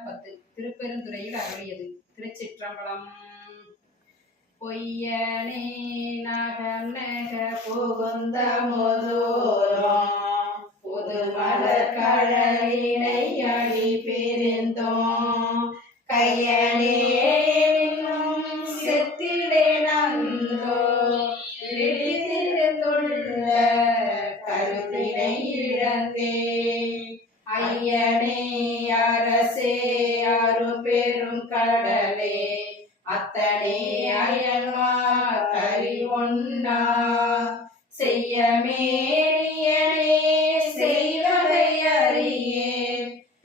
10 திருப்பெருந்துறையில் அருளியது. திருச்சிற்றம்பலம். பொய்யனே நகம் நக புகுந்த முதோரம் புது மலர் கடலினை அடி பிரிந்தோம் கையனே செத்திடே நந்தோ விழித்திருந்துள்ள கருத்தினை இழந்தே ஐயனே அரசே அரு பெரும் கடலே அத்தனே அயன்மா கரி ஒன்னா செய்யமேனியனே செய்வதை அறியே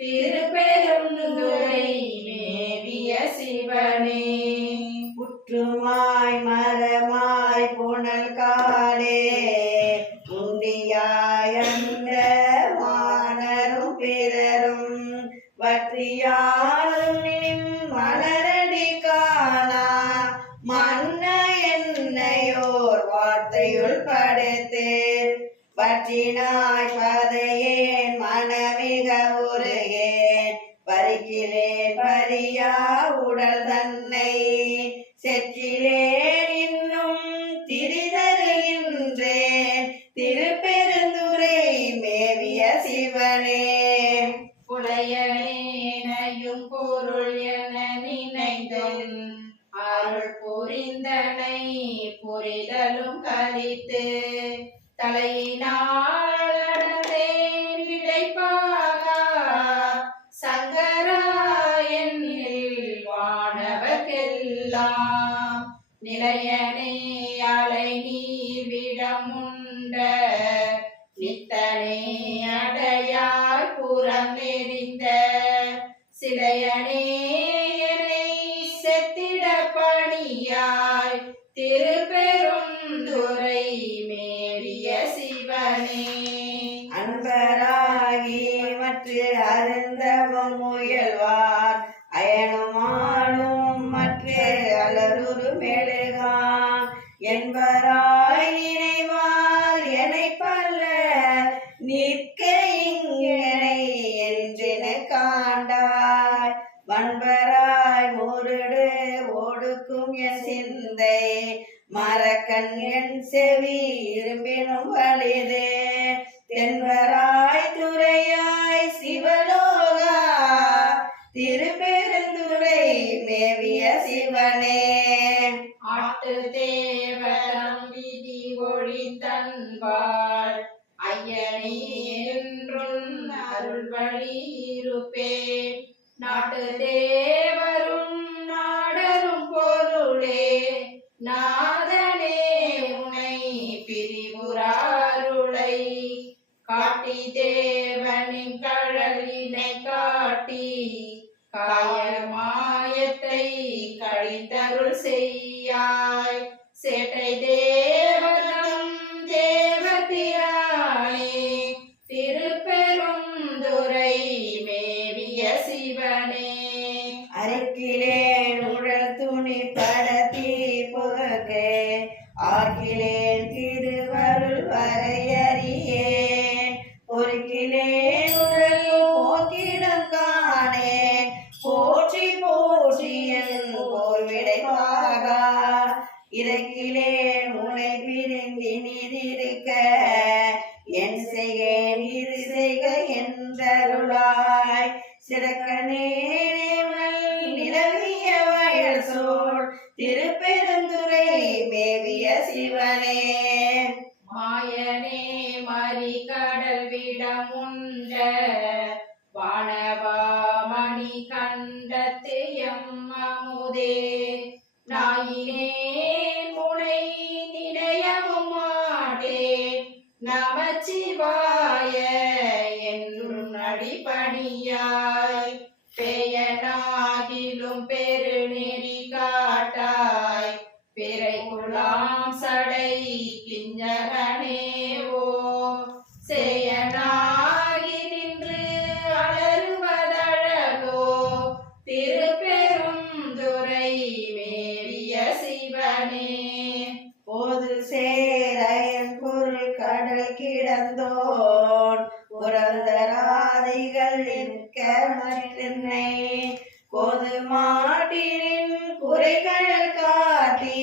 திருப்பெருந்துறை மேவிய சிவனே புற்றுமாய் மரமாய் புனல் காலே முண்டியாய் அந்த வானரும் பிறரும் வற்றியாலும் மலரடி காணா மன்ன என்னையோர் வார்த்தையுள் படைத்து பற்றினாய் பதையேன் மனமிக உருகேன் பறிக்கிலேன் பரியா உடல் தன்னை செற்றிலேன் இன்னும் திரிதருகின்றேன் திருப்பெருந்துறை மேவிய சிவனே புலையனேனையும் பொருள் என நினைந்தும் அருள் புரிந்தனை புரிதலும் கலித்து தலையினால் அடந்தேன் விடைப்பாக சங்கராயனில் வானவர்க்கெல்லாம் நிலையனே அலை நீர் விடமுண்ட நித்தனே அடையாய் புறம் எறிந்த சிலையனே என்னை செத்திட பணியாய் திருப்பெருந்துறை மேவிய சிவனே அன்பராகி மற்ற அருந்தவம் முயல்வார் அயனுமானும் மற்ற அலருரு மெழுகான் என்பராய் நினைவார் என்னை பல்ல நிற்க இங்கனை என்றென காண்டாய் வன்பராய் முருடு ஒடுக்கும் என் சிந்தை மரக்கண் என் செவி இரும்பினும் வலிது தென்பராய் துறையாய் சிவலோகா திருப்பெருந்துறை மேவிய சிவனே ஆட்டு தேவரம் விதி ஒழித்தன்பாள் ஐயனே என்றும் அருள் வழி இருப்பேன் நாட்டு தேவரும் நாடரும் பொருளே நாதனே உனை பிரிவுராருளை காட்டி தேவனின் கழலினை காட்டி காயமாயத்தை கழித்தருள் செய்யாய் சேட்டை தேவனம் தேவபிரானே திருப்பெருந்துறை மேவிய சிவனே அரைக்கிலேன் உடல் துணி படத்தி புகே ஆக்கிலேன் திருவருள் வரையறியேன் பொறுக்கிலேன் உடல் போக்கிடம் காணேன் போற்றி போற்றியன் போர்விடைவாக இறக்கிலேன் உனை பிரிந்து நிதிருக்க என் செய்கேன் இரு செய்க என்றருளாய் சிறக்க நிலவி கொது மாட்டினின் குறைகள் காட்டி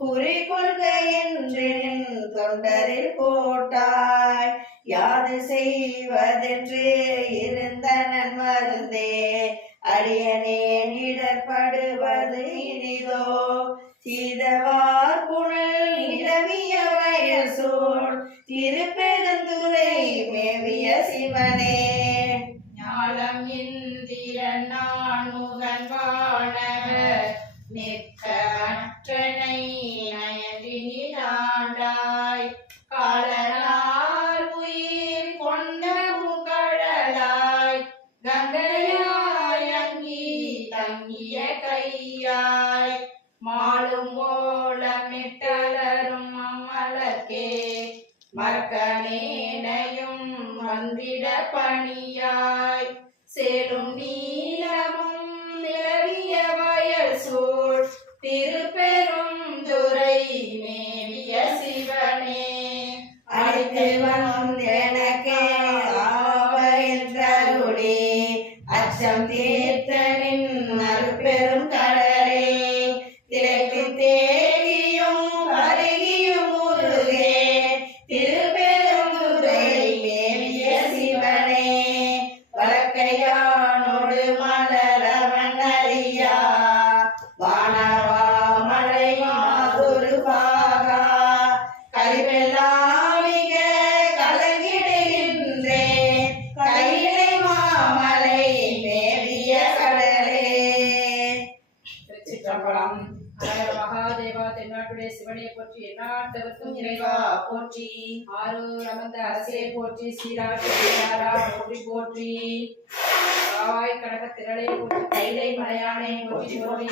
குறிக்கொள்கை என்று நின் தொண்டரில் போட்டாய் யாது செய்வதென்று இருந்தனன் மருந்தே அடியனேன் இடர்படுவது இனிதோ சீதவார் புனல் நிலவிய வயல் சூழ் திருப்பெருந்துறை மேவிய சிவனே ஞாலம் இந்திரன் நான் முகன் வானவர் நிற்க அற்றனை நயந்தினிலாண்டாய் காலனார் உயிர் கொண்ட முகழலாய் கங்கையாய் அங்கி தங்கிய கையாய் மாலும் ஓலமிட்டலரும் அம்மலர்க்கே மர்க்கனேனையும் வந்திட பணியாய் சேரும் நீலமும் நிலவிய வயல் சூழ் திருப்பெரும் துறை மேவிய சிவனே அழைத்து வந்தெனக்கே ஆவென்றருளே அச்சம் தீர்த்தனின் அருட்பெரும் கடலே திளைத்து தேகியும் அருகியும் முருகே திருப்பெருந்துறை மேவிய சிவனே வழக்கையானோடு மலரவன் அறியா வானவா மழை மாதுரு பாகா கரிவெல்லாமிக கலங்கிடுகின்றேன் கையிலை மாமலை மேவிய கடலே. திருச்சிற்றம்பலம். ஹர மகாதேவா. தென்னாட்டுடைய சிவனை போற்றி, எந்நாட்டவர்க்கும் இறைவா போற்றி. ஆரூர் அமர்ந்த அரசே போற்றி, சீராரா போற்றி போற்றி. காவாய் கனக திரளே போற்றி, கைலை மலையானே போற்றி போற்றி.